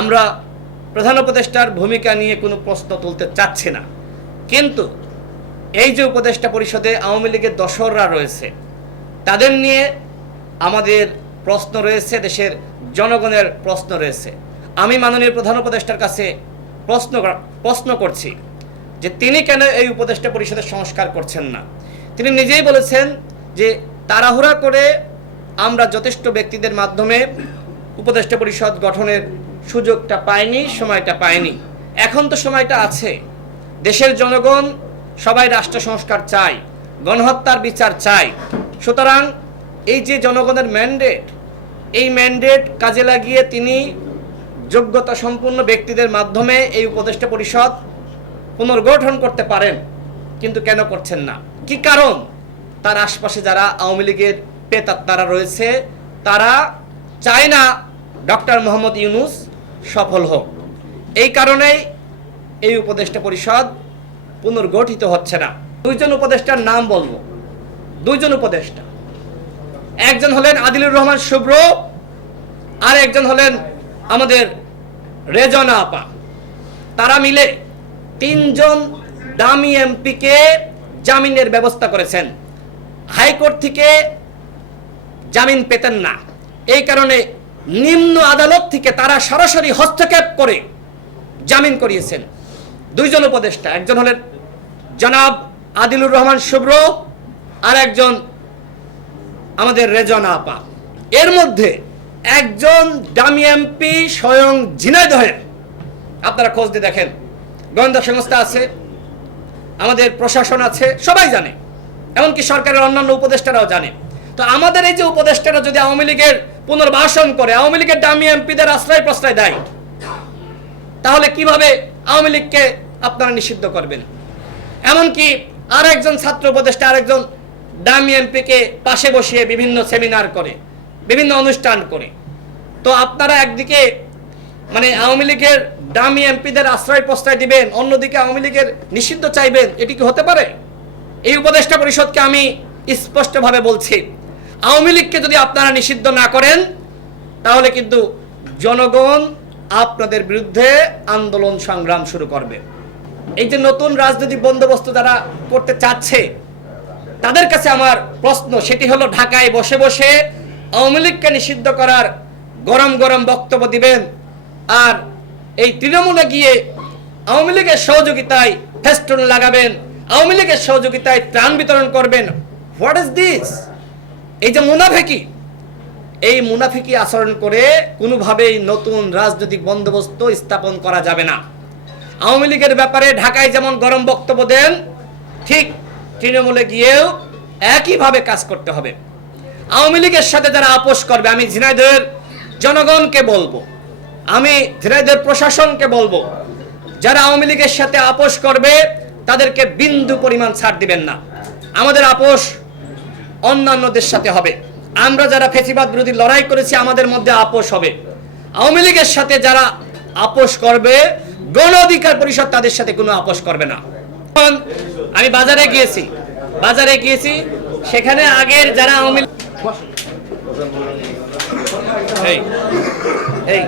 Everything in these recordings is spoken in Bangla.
আমরা প্রধান উপদেষ্টার ভূমিকা নিয়ে কোনো প্রশ্ন তুলতে চাচ্ছি না। কিন্তু এই যে উপদেষ্টা পরিষদে আওয়ামী লীগের দশররা রয়েছে, তাদের নিয়ে আমাদের প্রশ্ন রয়েছে, দেশের জনগণের প্রশ্ন রয়েছে। আমি মাননীয় প্রধান উপদেষ্টার কাছে প্রশ্ন প্রশ্ন করছি যে তিনি কেন এই উপদেষ্টা পরিষদের সংস্কার করছেন না? তিনি নিজেই বলেছেন যে তাড়াহুড়া করে আমরা যথেষ্ট ব্যক্তিদের মাধ্যমে উপদেষ্টা পরিষদ গঠনের সুযোগটা পায়নি, সময়টা পায়নি। এখন তো সময়টা আছে। দেশের জনগণ, সবাই রাষ্ট্র সংস্কার চায়, গণহত্যার বিচার চায়। সুতরাং এই যে জনগণের ম্যান্ডেট এই ম্যান্ডেট কাজে লাগিয়ে তিনি যোগ্যতা সম্পন্ন ব্যক্তিদের মাধ্যমে এই উপদেষ্টা পরিষদ পুনর্গঠন করতে পারেন, কিন্তু কেন করছেন না? কি কারণ? তার আশপাশে যারা আওয়ামী লীগের পেতাত্তারা রয়েছে, তারা চায় না ডক্টর মোহাম্মদ ইউনুস সফল হোক। এই কারণেই এই উপদেষ্টা পরিষদ পুনর্গঠিত হচ্ছে না। দুইজন উপদেষ্টার নাম বলব। দুইজন উপদেষ্টা। একজন হলেন আদিলুর রহমান শুভ্র, আর একজন হলেন আমাদের রেজনা আপা। তারা মিলে তিনজন দামি এমপিকে জামিনের ব্যবস্থা করেছেন। হাইকোর্ট থেকে জামিন পেতেন না। এই কারণে নিম্ন আদালত থেকে তারা সরাসরি হস্তক্ষেপ করে জামিন করিয়েছেন। দুইজন উপদেষ্টা, একজন হলেন জনাব আদিলুর রহমান শুভ্র আর একজন আমাদের রেজনা আপা। এর মধ্যে একজন ডামি এমপি স্বয়ং ঝিনাইদহের। আপনারা খোঁজ দিয়ে দেখেন। গোয়েন্দা সংস্থা আছে, আমাদের প্রশাসন আছে, সবাই জানে। এমনকি সরকারের অন্যান্য উপদেষ্টারাও জানে। তো আমাদের এই যে উপদেষ্টারা যদি আওয়ামী লীগের পুনর্বাসন করে আওয়ামী লীগের দামি এমপিদের আশ্রয় প্রশ্রয় দেয়। তাহলে কীভাবে আওয়ামী লীগকে আপনারা নিষিদ্ধ করবেন? এমনকি আর একজন ছাত্র উপদেষ্টা, আরেকজন দামি এমপিকে পাশে বসিয়ে বিভিন্ন সেমিনার করে, বিভিন্ন অনুষ্ঠান করে। তো আপনারা একদিকে মানে আওয়ামী লীগের দামি এমপিদের আশ্রয় প্রশ্রয় দিবেন, অন্যদিকে আওয়ামী লীগের নিষিদ্ধ চাইবেন, এটি কি হতে পারে? এই উপদেষ্টা পরিষদকে আমি স্পষ্টভাবে বলছি। আওয়ামী লীগকে যদি আপনারা নিষিদ্ধ না করেন, তাহলে কিন্তু জনগণ আপনাদের বিরুদ্ধে আন্দোলন সংগ্রাম শুরু করবে। এই যে নতুন রাজনৈতিক বন্দোবস্ত যারা করতে চাচ্ছে, তাদের কাছে আমার প্রশ্ন, সেটি হলো ঢাকায় বসে বসে আওয়ামী লীগকে নিষিদ্ধ করার গরম গরম বক্তব্য দিবেন, আর এই তৃণমূলে গিয়ে আওয়ামী লীগের সহযোগিতায় ফেস্টুন লাগাবেন, আওয়ামী লীগের সহযোগিতায় ত্রাণ বিতরণ করবেন। হোয়াট ইজ দিস এই যে মুনাফেকি, এই মুনাফিকি আচরণ করে কোনোভাবেই নতুন রাজনৈতিক বন্দোবস্ত স্থাপন করা যাবে না। আওয়ামী লীগের ব্যাপারে ঢাকায় যেমন গরম বক্তব্য দেন, ঠিক তৃণমূলে গিয়েও একইভাবে কাজ করতে হবে। আওয়ামী লীগের সাথে যারা আপোষ করবে, আমি ঝিনাইদের জনগণকে বলব, আমি ঝিনাইদের প্রশাসনকে বলব, যারা আওয়ামী লীগের সাথে আপোষ করবে, তাদেরকে বিন্দু পরিমাণ ছাড় দিবেন না। আমাদের আপোষ অন্যান্যদের সাথে হবে। আমরা যারা ফেসিবাদ বিরোধী লড়াই করেছি, আমাদের মধ্যে আপোষ হবে। আওয়ামী লীগের সাথে যারা আপোষ করবে, গণ অধিকার পরিষদ তাদের সাথে কোনো আপোষ করবে না। আমি বাজারে গিয়েছি। বাজারে গিয়েছি, সেখানে আগের যারা আওয়ামী এই এই,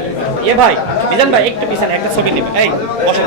এ ভাই, মিজান ভাই, একটু পিছনে একটা ছবি নেবেন। এই বসেন।